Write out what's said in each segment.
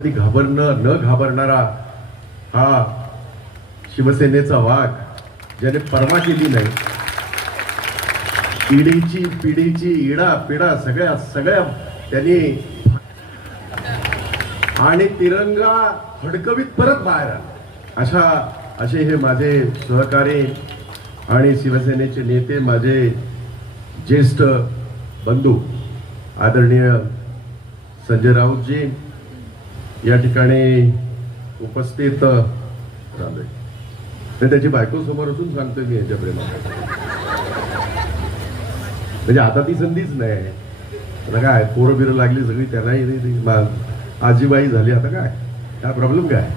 घाबरणं न घाबरणारा हा शिवसेनेचा वाघ, ज्याने पर्वा केली नाही. पिढीची इडा पिडा सगळ्या त्यांनी आणि तिरंगा फडकवीत परत बाहेर आला. असे हे माझे सहकारी आणि शिवसेनेचे नेते, माझे ज्येष्ठ बंधू आदरणीय संजय राऊतजी या ठिकाणी उपस्थित झाले. त्याची बायको समोर असून सांगतोय मी याच्या प्रेमात, म्हणजे आता ती संधीच नाही. आता काय पोरं बिरं लागली सगळी, त्यांनाही आजीबाई झाली, आता काय प्रॉब्लेम काय.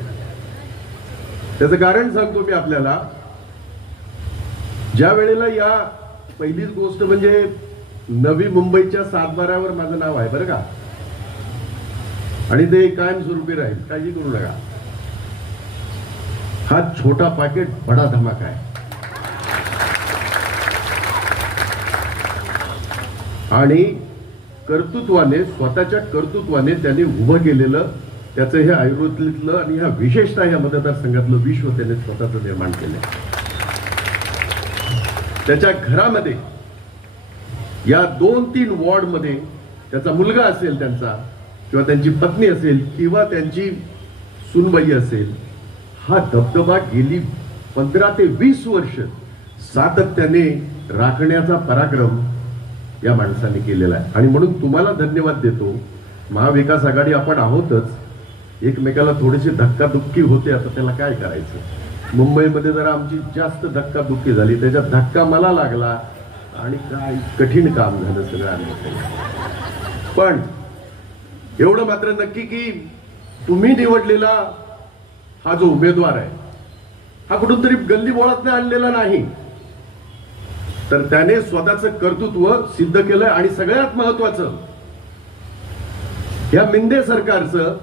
त्याचं कारण सांगतो मी आपल्याला. ज्या वेळेला या पहिलीच गोष्ट म्हणजे नवी मुंबईच्या सातबाऱ्यावर माझं नाव आहे बरं का, आणि ते कायमस्वरूपी राहील, काळजी करू नका. हा छोटा पाकिट बडा धमाका आहे. आणि कर्तृत्वाने, स्वतःच्या कर्तृत्वाने त्यांनी उभं केलेलं त्याचं हे आयुर्वेदातलं आणि ह्या विशेषतः या मतदारसंघातलं विश्व त्याने स्वतःचं निर्माण केलं. त्याच्या घरामध्ये या 2-3 वॉर्डमध्ये त्याचा मुलगा असेल त्यांचा, किंवा त्यांची पत्नी असेल, किंवा त्यांची सुनबाई असेल, हा दबदबा गेली 15 ते 20 वर्ष सातत्याने राखण्याचा पराक्रम या माणसाने केलेला आहे. आणि म्हणून तुम्हाला धन्यवाद देतो. महाविकास आघाडी आपण आहोतच, एकमेकाला थोडीशी धक्काधुक्की होते, आता त्याला काय करायचं. मुंबईमध्ये जरा आमची जास्त धक्काधुक्की झाली, त्याच्यात धक्का मला लागला आणि काय कठीण काम झालं सगळं. पण एवढं मात्र नक्की की तुम्ही निवडलेला हा जो उमेदवार आहे, हा कुठून तरी गल्ली बोळात आणलेला नाही, तर त्याने स्वतःचं कर्तृत्व सिद्ध केलंय. आणि सगळ्यात महत्वाचं, या मिंदे सरकारचं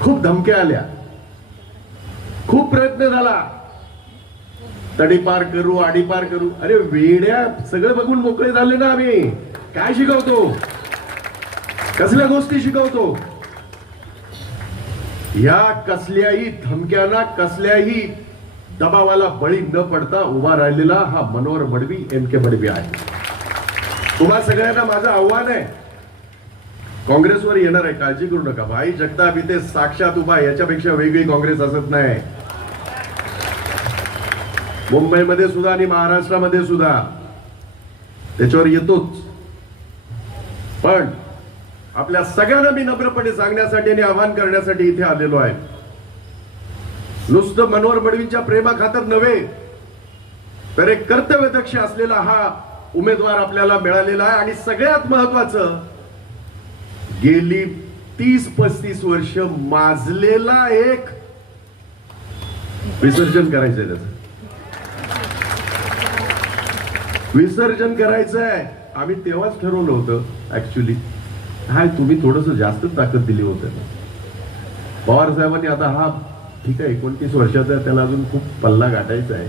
खूप धमक्या आल्या, खूप प्रयत्न झाला, तडीपार करू आडीपार करू. अरे वेड्या, सगळं बघून मोकळे झाले ना आम्ही. काय शिकवतो, कसल्या गोष्टी शिकवतो. या कसल्याही धमक्यांना, कसल्याही दबावाला बळी न पडता उभा राहिलेला हा मनोहर मडवी, MK मडवी आहे. तुम्हा सगळ्यांना माझं आव्हान आहे, काँग्रेसवर येणार आहे, काळजी करू नका. भाई जगताप इथे साक्षात उभा, याच्यापेक्षा वेगळी काँग्रेस असत नाही. मुंबईमध्ये सुद्धा आणि महाराष्ट्रामध्ये सुद्धा त्याच्यावर येतोच. पण आपल्या सगळ्यांना मी नम्रपणे सांगण्यासाठी आणि आवाहन करण्यासाठी इथे आलेलो आहे. नुसतं मनोहर मडवींच्या प्रेमाखातर नव्हे, तर एक कर्तव्यदक्ष असलेला हा उमेदवार आपल्याला मिळालेला आहे. आणि सगळ्यात महत्वाचं, गेली 30-35 वर्ष माजलेला एक विसर्जन करायचंय, त्याचं विसर्जन करायचंय. आम्ही तेव्हाच ठरवलं होतं ऍक्च्युली. हाय, तुम्ही थोडस जास्त ताकद दिली होती पवार साहेबांनी. आता हा ठीक आहे 29 वर्षाचा आहे, त्याला अजून खूप पल्ला गाठायचा आहे.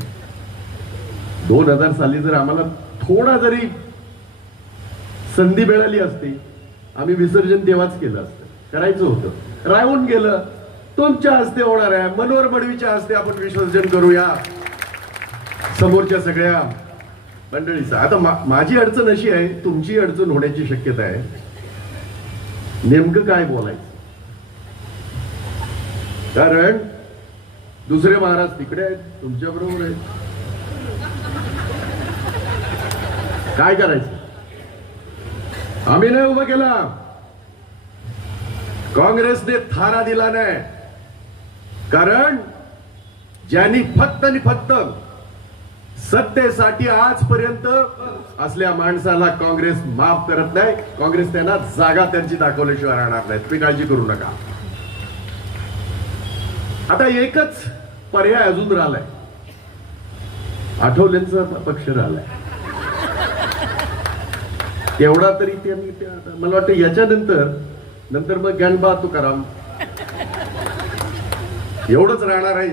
2000 साली जर आम्हाला थोडा जरी संधी मिळाली असती, आम्ही विसर्जन तेव्हाच केलं असतं. करायचं होतं, राहून गेलं. तुमच्या हस्ते होणार आहे, मनोहर मडवीच्या हस्ते आपण विसर्जन करूया समोरच्या सगळ्या मंडळीचं. आता माझी अडचण अशी आहे, तुमची अडचण होण्याची शक्यता आहे. नेमकं काय बोलायचं, कारण दुसरे महाराज तिकडे आहेत, तुमच्या बरोबर आहेत. काय करायचं. आम्ही नाही उभं केला, काँग्रेसने थारा दिला नाही. कारण ज्यांनी फक्त आणि फक्त सत्तेसाठी आजपर्यंत असल्या माणसाला काँग्रेस माफ करत नाही. काँग्रेस त्यांना जागा त्यांची दाखवल्याशिवाय राहणार नाही, तुम्ही काळजी करू नका. आता एकच पर्याय अजून राहिलाय, आठवलेंचा पक्ष राहिलाय. एवढा तरी त्यांनी, मला वाटतं याच्यानंतर मग ज्ञानबा तुकाराम एवढंच राहणार आहे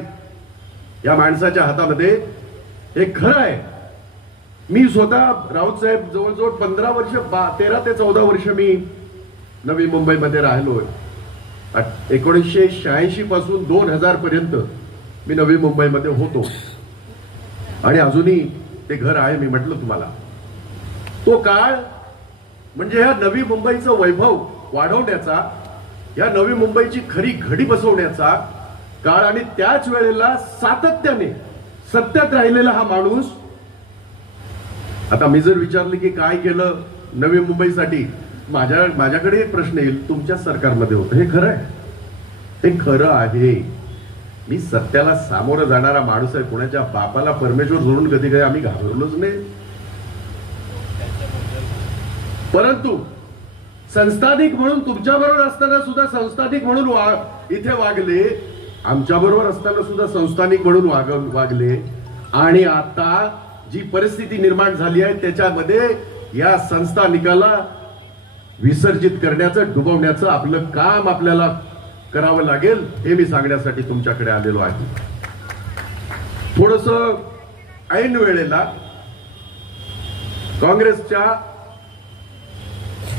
या माणसाच्या हातामध्ये. हे खरं आहे. मी स्वतः राऊत साहेब जवळजवळ 15 वर्ष, 13 ते 14 वर्ष मी नवी मुंबईमध्ये राहिलोय. 1986 पासून 2000 पर्यंत मी नवी मुंबईमध्ये होतो आणि अजूनही ते घर आहे. मी म्हटलं तुम्हाला तो काळ म्हणजे ह्या नवी मुंबईचं वैभव वाढवण्याचा, या नवी मुंबईची खरी घडी बसवण्याचा काळ आणि त्याच वेळेला सातत्याने सत्यात राहिलेला हा माणूस. आता मी जर विचारले की काय केलं नवी मुंबईसाठी, माझ्याकडे एक प्रश्न येईल. तुमच्या सरकारमध्ये होतं, हे खरं आहे, हे खरं आहे. मी सत्याला सामोरं जाणारा माणूस आहे. कोणाच्या बापाला परमेश्वर जोडून कधी काही आम्ही घाबरलोच नाही. परंतु संस्थानिक म्हणून तुमच्या बरोबर असताना सुद्धा संस्थानिक म्हणून इथे वागले, आमच्या बरोबर असताना सुद्धा संस्थानिक म्हणून वागले. आणि आता जी परिस्थिती निर्माण झाली आहे त्याच्यामध्ये या संस्थानिकाला विसर्जित करण्याचं, डुबवण्याचं आपलं काम आपल्याला करावं लागेल, हे मी सांगण्यासाठी तुमच्याकडे आलेलो आहे. थोडस ऐन वेळेला काँग्रेसच्या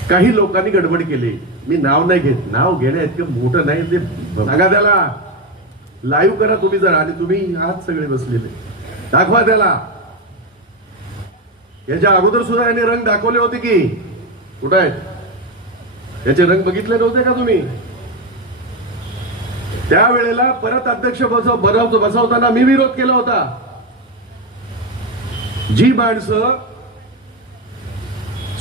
काही लोकांनी गडबड केली. मी नाव नाही घेत, नाव घेण्या इतकं मोठं नाही ते. सांगा त्याला, लाईव्ह करा तुम्ही जरा, आणि तुम्ही आहात सगळे बसलेले, दाखवा त्याला. याच्या अगोदर सुद्धा याने रंग दाखवले होते की कुठे आहेत याचे रंग बघितले नव्हते का तुम्ही? त्यावेळेला परत अध्यक्ष बसवताना मी विरोध केला होता. जी माणसं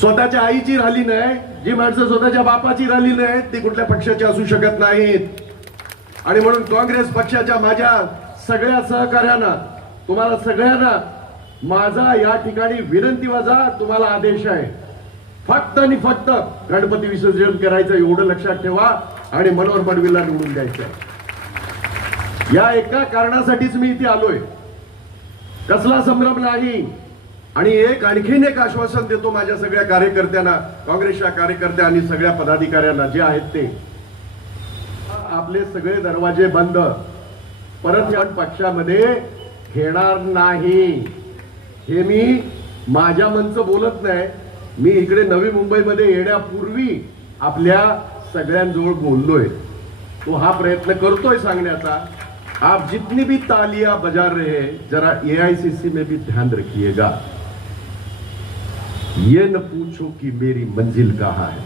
स्वतःच्या आईची राहिली नाही, जी माणसं स्वतःच्या बापाची राहिली नाही, ती कुठल्या पक्षाची असू शकत नाहीत. आणि म्हणून काँग्रेस पक्षाच्या माझ्या सगळ्या सहकार्यांना, तुम्हाला सगळ्यांना माझा या ठिकाणी विनंती वजा तुम्हाला आदेश आहे, फक्त आणि फक्त गणपती विसर्जन करायचं एवढं लक्षात ठेवा आणि मनोहर मडवीला निवडून द्यायचं. या एका कारणासाठीच मी इथे आलोय, कसला संभ्रम नाही. आणि आणखीन एक आश्वासन देतो माझ्या सगळ्या कार्यकर्त्यांना, काँग्रेसच्या कार्यकर्त्या आणि सगळ्या पदाधिकाऱ्यांना जे आहेत ते, आपले सगळे दरवाजे बंद परत या पक्षामध्ये घेणार नाही. हे मी माझ्या मनचं बोलत नाही, मी इकडे नवी मुंबईमध्ये येण्यापूर्वी आपल्या सगळ्यांजवळ बोललोय. तो हा प्रयत्न करतोय सांगण्याचा. आप जितनी भी तालियां बजा रहे हैं, जरा एआईसीसी में भी ध्यान रखिएगा. ये न पूछो कि मेरी मंजिल कहां है,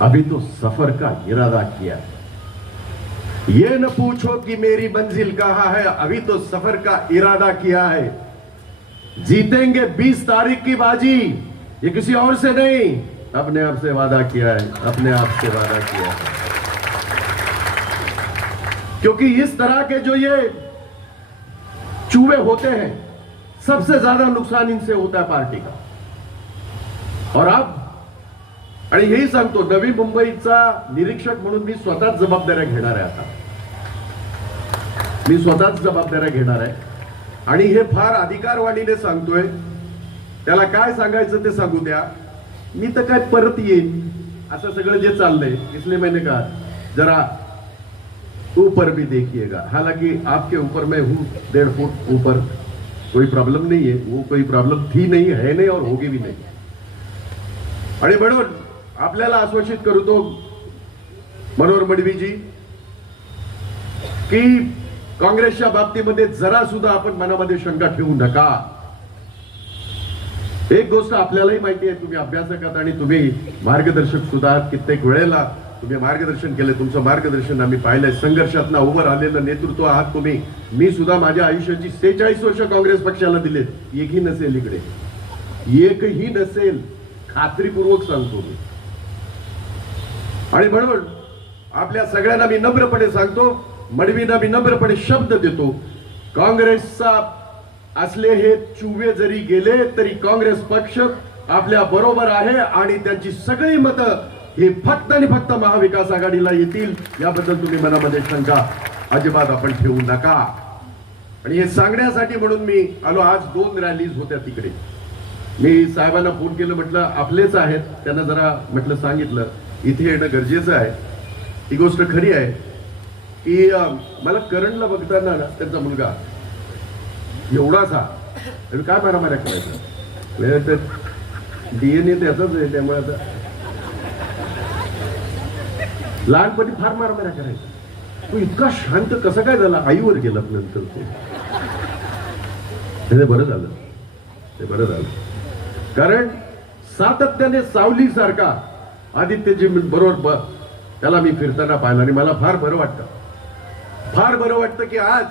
अभी तो सफर का इरादा किया है. ये न पूछो कि मेरी मंजिल कहां है, अभी तो सफर का इरादा किया है. जीतेंगे 20 तारीख की बाजी, ये किसी और से नहीं, अपने आप से वादा किया है, अपने आप से वादा किया है. क्योंकि इस तरह के जो ये चूहे होते हैं, सबसे ज्यादा नुकसान इनसे होता है पार्टी का. और अब आणि हेही सांगतो, नवी मुंबईचा निरीक्षक म्हणून मी स्वतःच जबाबदाऱ्या घेणार आहे. आता मी स्वतःच जबाबदाऱ्या घेणार आहे आणि हे फार अधिकारवाणीने सांगतोय. त्याला काय सांगायचं ते सांगू द्या. मी तर काय परत येईन असं सगळं जे चाललंय, इसलिए मैंने कहा जरा ऊपर भी देखिएगा. हालांकि आपके ऊपर मैं हूं 1.5 फुट ऊपर, कोई प्रॉब्लम नहीं है, वो कोई प्रॉब्लम थी नहीं, है नहीं और होगी भी नहीं. आणि म्हणून आपल्याला आश्वासित करतो मनोहर मडवीजी की काँग्रेसच्या बाबतीमध्ये जरा सुद्धा आपण मनामध्ये शंका ठेवू नका. एक गोष्ट आपल्यालाही माहिती आहे, तुम्ही अभ्यासक आहात आणि तुम्ही मार्गदर्शक सुद्धा आहात. कित्येक वेळेला तुम्ही मार्गदर्शन केले, तुमचं मार्गदर्शन आम्ही पाहिलंय. संघर्षातनं उभं राहिलेलं नेतृत्व आहात तुम्ही. मी सुद्धा माझ्या आयुष्याची 46 वर्ष काँग्रेस पक्षाला दिलेत. एकही नसेल इकडे, एकही नसेल, खात्रीपूर्वक सांगतो मी. आणि म्हणून आपल्या सगळ्यांना मी नम्रपणे सांगतो, मडवींना मी नम्रपणे शब्द देतो, काँग्रेसचा असले हे चुवे जरी गेले तरी काँग्रेस पक्ष आपल्या बरोबर आहे आणि त्यांची सगळी मतं हे फक्त आणि फक्त महाविकास आघाडीला येतील, याबद्दल तुम्ही मनामध्ये शंका अजिबात आपण ठेवू नका. आणि हे सांगण्यासाठी म्हणून मी आलो. आज 2 रॅलीज होत्या तिकडे. मी साहेबांना फोन केलं, म्हटलं आपलेच आहेत, त्यांना जरा म्हटलं सांगितलं इथे येणं गरजेचं आहे. ही गोष्ट खरी आहे की मला करणला बघताना ना त्यांचा मुलगा एवढासा, काय मारामाऱ्या करायचं, तर DNA त्याचाच आहे, त्यामुळे आता लहानपणी फार मारमाऱ्या करायचा. तो इतका शांत कसा काय झाला? आईवर गेला नंतर तो. ते बरं झालं, ते बरं झालं. कारण सातत्याने सावली सारखा आदित्यजी बरोबर त्याला मी फिरताना पाहिलं आणि मला फार बरं वाटतं, फार बरं वाटतं की आज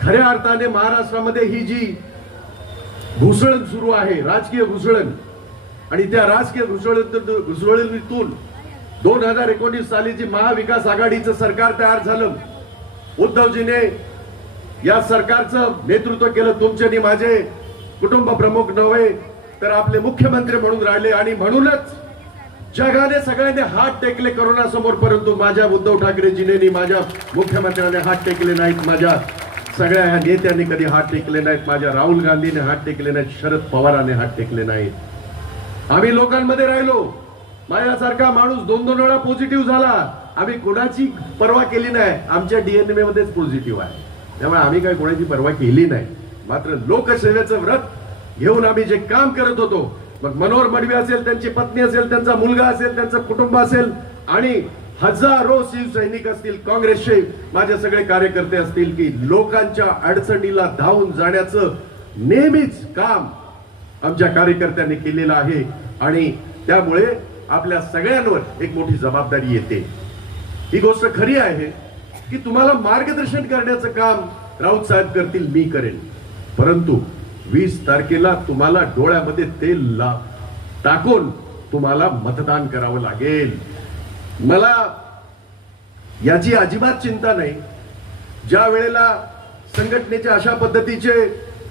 खऱ्या अर्थाने महाराष्ट्रामध्ये ही जी घुसळण सुरू आहे, राजकीय घुसळण, आणि त्या राजकीय घुसळणीतून 2019 साली जी महाविकास आघाडीचं सरकार तयार झालं, उद्धवजीने या सरकारचं नेतृत्व केलं. तुमचे माझे कुटुंब प्रमुख नव्हे तर आपले मुख्यमंत्री म्हणून राहिले आणि म्हणूनच जगाने सगळ्यांनी हात टेकले करोना समोर, परंतु माझ्या उद्धव ठाकरेजींनी, माझ्या मुख्यमंत्र्याने हात टेकले नाहीत, माझ्या सगळ्या ह्या नेत्यांनी कधी हात टेकले नाहीत, माझ्या राहुल गांधीने हात टेकले नाहीत, शरद पवारांनी हात टेकले नाहीत. आम्ही लोकांमध्ये राहिलो. माझ्यासारखा माणूस 2-2 वेळा पॉझिटिव्ह झाला, आम्ही कोणाची पर्वा केली नाही. आमच्या डीएनए मध्येच पॉझिटिव्ह आहे, त्यामुळे आम्ही काही कोणाची पर्वा केली नाही. मात्र लोकसेवेचं व्रत घेऊन आम्ही जे काम करत होतो, मग मनोहर मडवी असेल, त्यांची पत्नी असेल, त्यांचा मुलगा असेल, त्यांचं कुटुंब असेल, आणि हजारो शिवसैनिक असतील, काँग्रेसचे माझे सगळे कार्यकर्ते असतील, की लोकांच्या अडचणीला धावून जाण्याचं नेहमीच काम आमच्या कार्यकर्त्यांनी केलेलं आहे. आणि त्यामुळे आपल्या सगळ्यांवर एक मोठी जबाबदारी येते. ही गोष्ट खरी आहे की तुम्हाला मार्गदर्शन करण्याचं काम राऊत साहेब करतील, मी करेन, परंतु 20 तारखेला तुम्हाला डोळ्यामध्ये तेल टाकून तुम्हाला मतदान करावं लागेल. मला याची अजिबात चिंता नाही. ज्या वेळेला संघटनेच्या अशा पद्धतीचे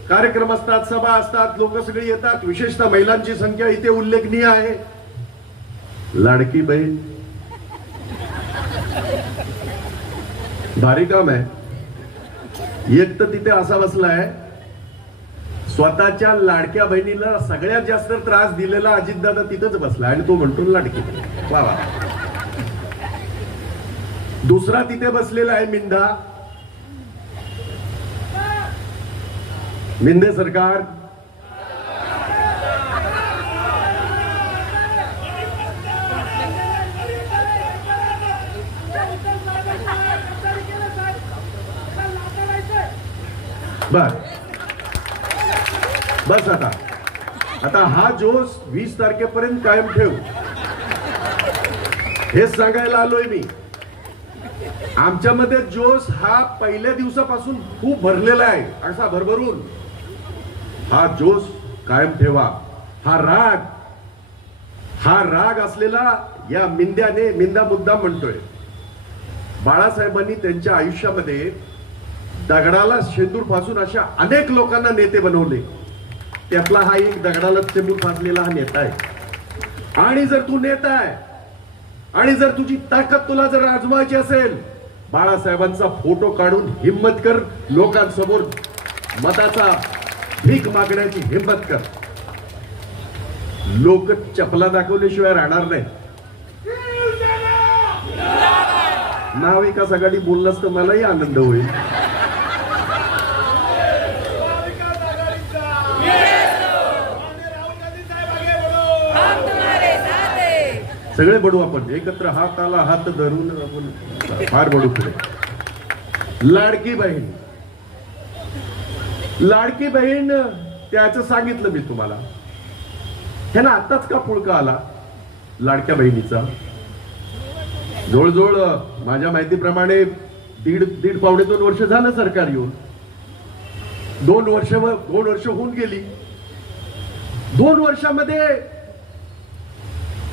कार्यक्रम असतात, सभा असतात, लोक सगळे येतात, विशेषतः महिलांची संख्या इथे उल्लेखनीय आहे. लाडकी बहीण भारी काम आहे. एक तर तिथे असा बसलाय, स्वतःच्या लाडक्या बहिणीला सगळ्यात जास्त त्रास दिलेला अजितदादा तिथंच बसला आणि तो म्हणतो लाडकी. वा वा. दुसरा तिथे बसलेला आहे मिंदा, मिंदे सरकार. बस आता हा जोश 20 तारखेपर्यंत कायम ठेव, हेच सांगायला आलोय मी. आमच्यामध्ये जोश हा पहिल्या दिवसापासून खूप भरलेला आहे, असा भरभरून. हा जोश कायम ठेवा. हा राग असलेला या मिंदा मुद्दा म्हणतोय. बाळासाहेबांनी त्यांच्या आयुष्यामध्ये दगडाला शेंदूर फासून अशा अनेक लोकांना नेते बनवले. त्यातला हा एक दगडाला शेंदूर फासलेला हा नेता आहे. आणि जर तू नेता आहे आणि जर तुझी ताकद तुला जर आजमायची असेल, बाळासाहेबांचा फोटो काढून हिम्मत कर, लोकांसमोर मताचा भीक मागण्याची हिम्मत कर. लोक चपला दाखवल्याशिवाय राहणार नाही. महाविकास आघाडी बोललास तर मलाही आनंद होईल. सगळे बडू आपण एकत्र, हाताला हात धरून आपण फार बडू पुढे. लाडकी बहीण त्याचं सांगितलं मी तुम्हाला. ह्याला आताच का पुळका आला लाडक्या बहिणीचा? जवळजवळ माझ्या माहितीप्रमाणे दीड पावणे 2 वर्ष झालं सरकार येऊन. 2 वर्ष होऊन गेली. 2 वर्षामध्ये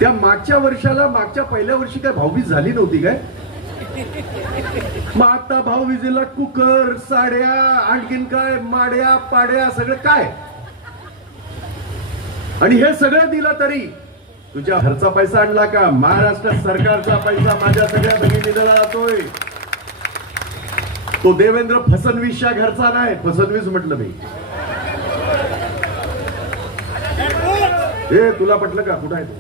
त्या मागच्या पहिल्या वर्षी काय भाऊबीज झाली नव्हती काय? मग आता भाऊबीजेला कुकर, साड्या, आणखीन काय, माड्या पाड्या, सगळं काय. आणि हे सगळं दिलं तरी तुझ्या घरचा पैसा आणला का? महाराष्ट्र सरकारचा पैसा माझ्या सगळ्या भगिनी दिला जातोय. तो देवेंद्र फडणवीसच्या घरचा नाही. फडणवीस म्हटलं मी. हे तुला पटलं का? कुठं आहे तो?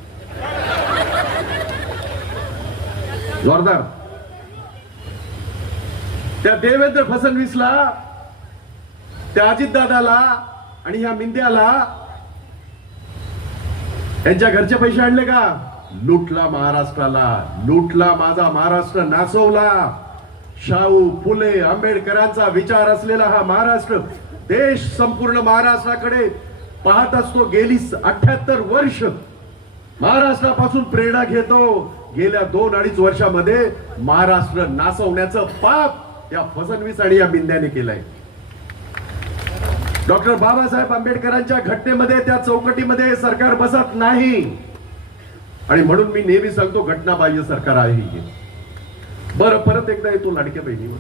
जोरदार. त्या देवेंद्र फडणवीसला, त्या अजितदादाला आणि ह्या मिंद्याला त्यांच्या घरचे पैसे आणले का? लुटला महाराष्ट्राला, लुटला माझा महाराष्ट्र, नाचवला. शाहू फुले आंबेडकरांचा विचार असलेला हा महाराष्ट्र, देश संपूर्ण महाराष्ट्राकडे पाहत असतो. गेली 78 वर्ष महाराष्ट्रापासून प्रेरणा घेतो. गेल्या 2-2.5 वर्षामध्ये महाराष्ट्र नाचवण्याचं पाप या फडणवीस आणि या बिंद्याने केलंय. डॉक्टर बाबासाहेब आंबेडकरांच्या घटनेमध्ये, त्या चौकटीमध्ये सरकार बसत नाही. आणि म्हणून मी नेहमी सांगतो, घटनाबाह्य सरकार आहे हे. बरं, परत एकदा येतो लाडक्या बहिणीवर.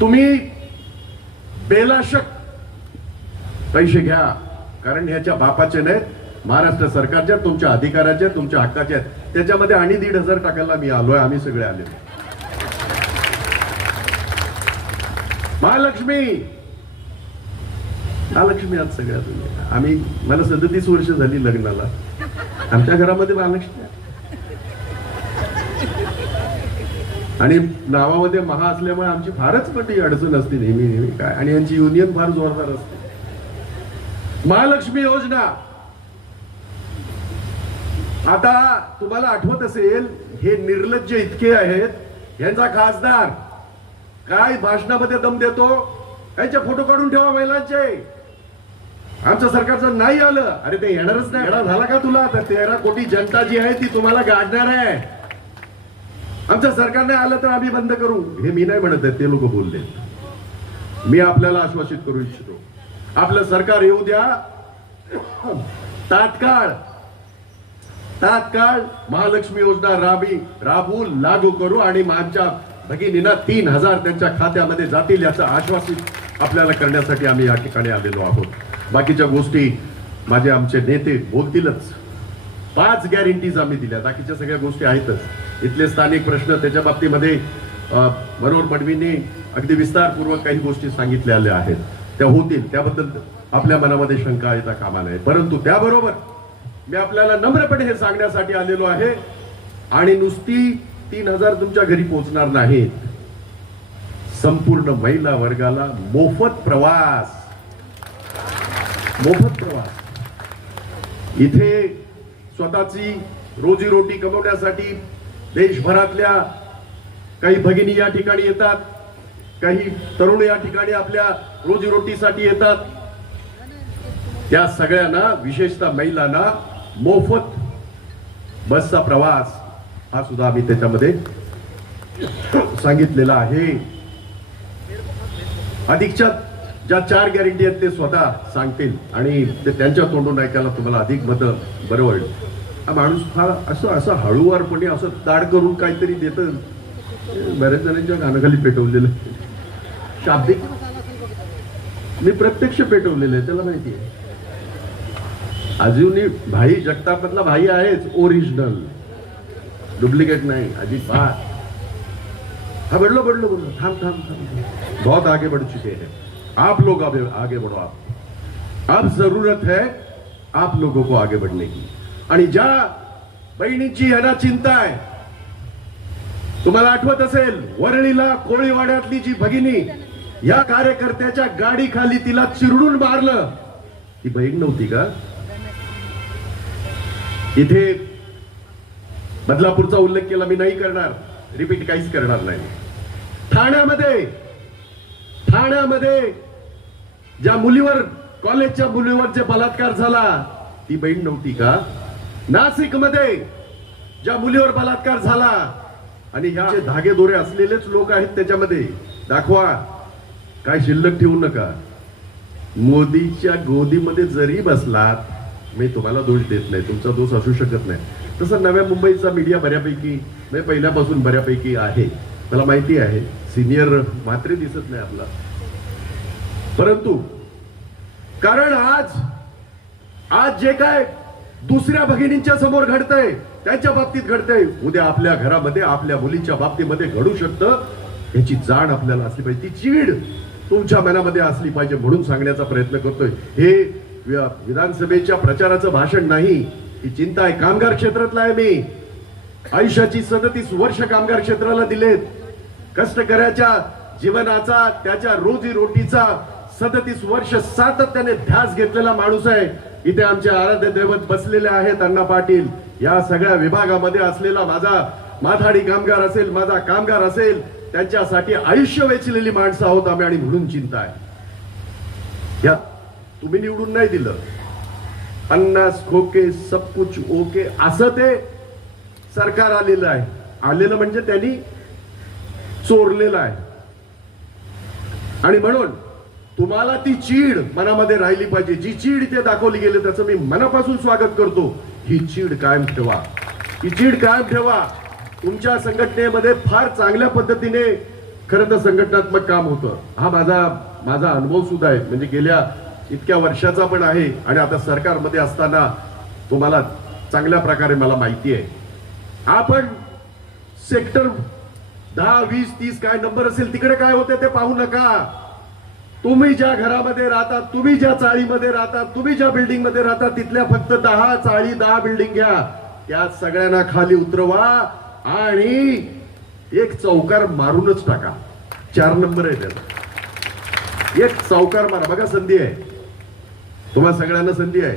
तुम्ही बेलाशक पैसे घ्या, कारण ह्याच्या बापाचे नाहीत, महाराष्ट्र सरकारच्या, तुमच्या अधिकाराच्या, तुमच्या हक्काच्या आहेत. त्याच्यामध्ये आणि 1,500 टाकायला मी आलोय, आम्ही सगळे आले. महालक्ष्मी आज सगळ्यात आम्ही, मला 37 वर्ष झाली लग्नाला, आमच्या घरामध्ये महालक्ष्मी आणि नावामध्ये महा असल्यामुळे आमची फारच मोठी अडचण असते नेहमी काय, आणि यांची युनियन फार जोरदार असते. महालक्ष्मी योजना, आता तुम्हाला आठवत असेल, हे निर्लज्ज इतके आहेत, यांचा खासदार काय भाषणामध्ये दम देतो, यांचे फोटो काढून ठेवा महिलांचे. आमच्या सरकारचं नाही आलं, अरे ते येणारच नाही. येणार झाला का तुला? तर 13 कोटी जनता जी आहे ती तुम्हाला गाडणार आहे. आमच्या सरकारने आलं तर आम्ही बंद करू, हे मी नाही म्हणत आहे, ते लोक बोलले. मी आपल्याला आश्वासित करू इच्छितो, आपलं सरकार येऊ द्या, तात्काळ महालक्ष्मी योजना राबवू लागू करू आणि आमच्या भगिनींना 3,000 त्यांच्या खात्यामध्ये जातील याचं आश्वासित आपल्याला करण्यासाठी आम्ही या ठिकाणी आलेलो आहोत. बाकीच्या गोष्टी आमचे नेते बोलतीलच. 5 गॅरंटीज आम्ही दिल्या, बाकीच्या सगळ्या गोष्टी आहेतच. इथले स्थानिक प्रश्न, त्याच्या बाबतीमध्ये मनोहर पडवींनी अगदी विस्तारपूर्वक काही गोष्टी सांगितलेल्या आहेत, त्या होतील, त्याबद्दल आपल्या मनामध्ये शंका येता कामा नये. परंतु त्याबरोबर मी आपल्याला नम्रपणे हे सांगण्यासाठी आलेलो आहे, आणि नुसती 3,000 तुमच्या घरी पोहोचणार नाहीत, संपूर्ण महिला वर्गाला मोफत प्रवास. इथे स्वतःची रोजीरोटी कमवण्यासाठी देशभरातल्या काही भगिनी या ठिकाणी येतात, काही तरुण या ठिकाणी आपल्या रोजीरोटीसाठी येतात. त्या सगळ्यांना, विशेषतः महिलांना मोफत बसचा प्रवास हा सुद्धा आम्ही त्याच्यामध्ये सांगितलेला आहे. अधिकच्या ज्या 4 गॅरंटी आहेत ते स्वतः सांगतील आणि ते त्यांच्या तोंडून ऐकायला तुम्हाला अधिक मतं बरं वाटेल. हा माणूस फार असं हळूवारपणे असं ताड करून काहीतरी देतं, बऱ्याच जणांच्या कानाखाली पेटवलेलं शाब्दिक, मी प्रत्यक्ष पेटवलेलं आहे, त्याला माहिती आहे. अजूनही भाई जगतापतला भाई आहेच, ओरिजिनल, डुप्लिकेट नाही अजिबात. हाँ बढ़ लो थाम बहुत आगे बढ़ चुके हैं आप लोग, आगे बढ़ो आप. अब जरूरत है आप लोगों को आगे बढ़ने की. आणि ज्या बहिणीची यांना चिंता आहे, तुम्हाला आठवत असेल, वरळीला कोळीवाड्यातली जी भगिनी या कार्यकर्त्याच्या गाडी खाली तिला चिरडून मारलं, ती बहीण नव्हती का? इथे बदलापूरचा उल्लेख केला, मी नाही करणार, रिपीट काहीच करणार नाही. ठाण्यामध्ये ज्या मुलीवर, कॉलेजच्या मुलीवर जे बलात्कार झाला, ती बहीण नव्हती का? नाशिकमध्ये ज्या मुलीवर बलात्कार झाला, आणि ह्या धागे दोरे असलेलेच लोक आहेत त्याच्यामध्ये, दाखवा, काय शिल्लक ठेवू नका. मोदीच्या गोदीमध्ये जरी बसलात, मी तुम्हाला दोष देत नाही, तुमचा दोष असू शकत नाही. तसं नव्या मुंबईचा मीडिया बऱ्यापैकी, म्हणजे पहिल्यापासून बऱ्यापैकी आहे, मला माहिती आहे, सिनियर मात्र दिसत नाही आपला. परंतु कारण आज जे काय दुसऱ्या भगिनींच्या समोर घडतंय, त्यांच्या बाबतीत घडतंय, उद्या आपल्या घरामध्ये, आपल्या मुलीच्या बाबतीमध्ये घडू शकतं, याची जाण आपल्याला असली पाहिजे, ती चीड तुमच्या मनामध्ये असली पाहिजे, म्हणून सांगण्याचा प्रयत्न करतोय. हे विधानसभेच्या प्रचाराचं भाषण नाही, ही चिंता आहे. कामगार क्षेत्रातला आहे मी, आयुष्याची 37 वर्ष कामगार क्षेत्राला दिलेत. कष्टकऱ्याच्या जीवनाचा, त्याच्या रोजीरोटीचा 37 वर्ष सातत्याने ध्यास घेतलेला माणूस आहे. इथे आमचे आराध्य दैवत बसलेले आहेत अण्णा पाटील. या सगळ्या विभागामध्ये असलेला माझा माथाडी कामगार असेल, माझा कामगार असेल, त्यांच्यासाठी आयुष्य वेचलेली माणसं आहोत आम्ही आणि म्हणून चिंता आहे. या तुम्ही निवडून नाही दिलं, 50 खोके सब कुछ ओके असं ते सरकार आलेलं आहे. आलेलं म्हणजे त्यांनी चोरलेलं आहे. आणि म्हणून तुम्हाला ती चीड मनामध्ये राहिली पाहिजे. जी चीड इथे दाखवली गेली त्याचं मी मनापासून स्वागत करतो. ही चीड कायम ठेवा, ही चीड कायम ठेवा. तुमच्या संघटनेमध्ये फार चांगल्या पद्धतीने खरं तर संघटनात्मक काम होतं. हा माझा अनुभव सुद्धा आहे, म्हणजे गेल्या इतक्या वर्षाचा पण आहे आणि आता सरकारमध्ये असताना तुम्हाला चांगल्या प्रकारे मला माहिती आहे. आपण सेक्टर 10, 20, 30 काय नंबर असेल तिकडे काय होते ते पाहू नका. तुम्ही ज्या घरामध्ये राहता, तुम्ही ज्या चाळीमध्ये राहता, तुम्ही ज्या बिल्डिंग मध्ये राहता, तिथल्या फक्त 10 चाळी 10 बिल्डिंग घ्या, त्या सगळ्यांना खाली उतरवा आणि एक चौकार मारूनच टाका. 4 नंबर आहे त्याला, एक चौकार मारा. बघा संधी आहे, तुम्हा सगळ्यांना संधी आहे.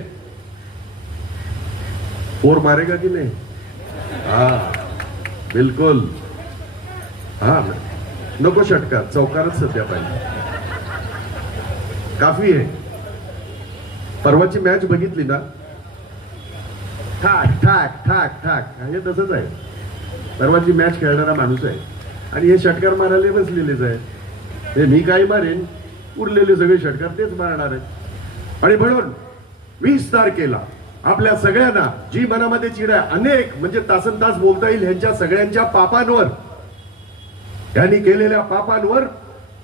4 मारेगा की नाही? हा बिलकुल. हा नको षटकार, चौकारच सध्या पाहिजे, काफी आहे. परवाची मॅच बघितली ना, ठाक ठाक ठाक ठाक हे तसंच आहे. परवाची मॅच खेळणारा माणूस आहे आणि हे षटकार मारायला बसलेलेच आहे. हे मी काही मारेन, उरलेले सगळे षटकार तेच मारणार आहेत. आणि म्हणून 20 तारखेला आपल्या सगळ्यांना जी मनामध्ये चीड आहे, अनेक म्हणजे तासन तास बोलता येईल ह्यांच्या सगळ्यांच्या पापांवर, यांनी केलेल्या पापांवर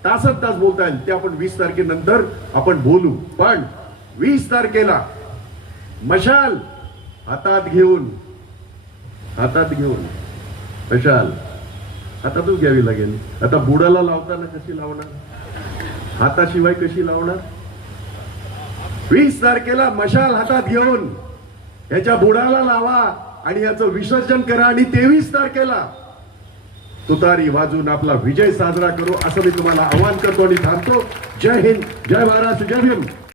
तासन तास बोलता येईल, ते आपण 20 तारखेनंतर आपण बोलू. पण 20 तारखेला मशाल हातात घेऊन मशाल हातातच घ्यावी लागेल. आता बुडाला लावताना कशी लावणार, हाताशिवाय कशी लावणार? 20 तारखेला मशाल हातात घेऊन ह्याच्या बुडाला लावा आणि याचं विसर्जन करा आणि 23 तारखेला तुतारी वाजून आपला विजय साजरा करू, असं मी तुम्हाला आवाहन करतो आणि थांबतो. जय हिंद, जय महाराष्ट्र, जय भीम.